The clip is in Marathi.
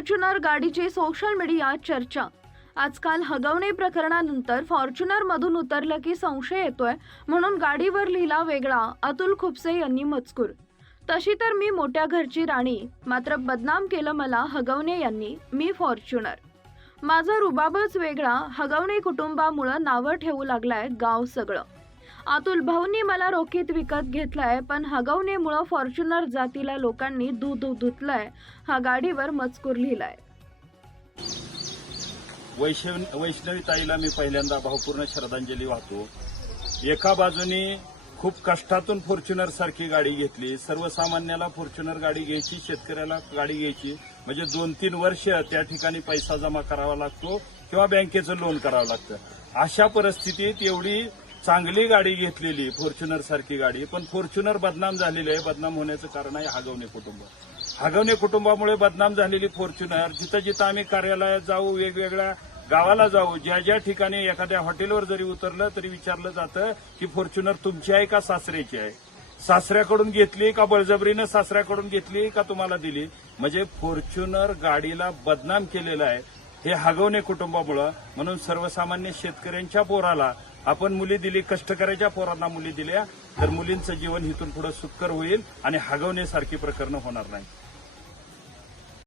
फॉर्च्युनर गाडीची सोशल मीडियात चर्चा। आजकाल हगवणे प्रकरणानंतर फॉर्च्युनरमधून उतरलं की संशय येतोय म्हणून गाडीवर लिहिला वेगळा अतुल खुपसे यांनी मजकूर। तशी तर मी मोठ्या घरची राणी, मात्र बदनाम केलं मला हगवणे यांनी। मी फॉर्च्युनर, माझा रुबाबच वेगळा। हगवणे कुटुंबामुळे नावं ठेवू लागलाय गाव सगळं। अतुल भाऊंनी मला रोखीत विकत घेतलाय, पण हगवणेमुळे फॉर्च्युनर जातीला लोकांनी धुतलंय, हा गाडीवर मजकूर लिहिलाय। वैष्णवी ताईला मी पहिल्यांदा भावपूर्ण श्रद्धांजली वाहतो। एका बाजूनी खूप कष्टातून फॉर्च्युनर सारखी गाडी घेतली। सर्वसामान्याला फॉर्च्युनर गाडी घ्यायची, शेतकऱ्याला गाडी घ्यायची म्हणजे 2-3 वर्ष त्या ठिकाणी पैसा जमा करावा लागतो किंवा बँकेचं लोन करावं लागतं। अशा परिस्थितीत एवढी चांगली गाडी घेतलेली फॉर्च्युनर सारखी गाडी, पण फॉर्च्युनर बदनाम झालेली आहे। बदनाम होण्याचं कारण आहे हगवणे कुटुंब। हगवणे कुटुंबामुळे बदनाम झालेली फॉर्च्युनर जिथं जिथं आम्ही कार्यालयात जाऊ, वेगवेगळ्या गावाला जाऊ, ज्या ज्या ठिकाणी एखाद्या हॉटेलवर जरी उतरलं तरी विचारलं जातं की फॉर्च्युनर तुमची आहे का सासऱ्याची आहे, सासऱ्याकडून घेतली का बळजबरीनं सासऱ्याकडून घेतली का तुम्हाला दिली। म्हणजे फॉर्च्युनर गाडीला बदनाम केलेलं आहे हे हगवणे कुटुंबामुळं। म्हणून सर्वसामान्य शेतकऱ्यांच्या पोराला आपण मुली दिली, कष्टकऱ्याच्या पोरांना मुली दिल्या तर मुलींचं जीवन इथून पुढे सुखकर होईल आणि हगवण्यासारखी प्रकरणं होणार नाही।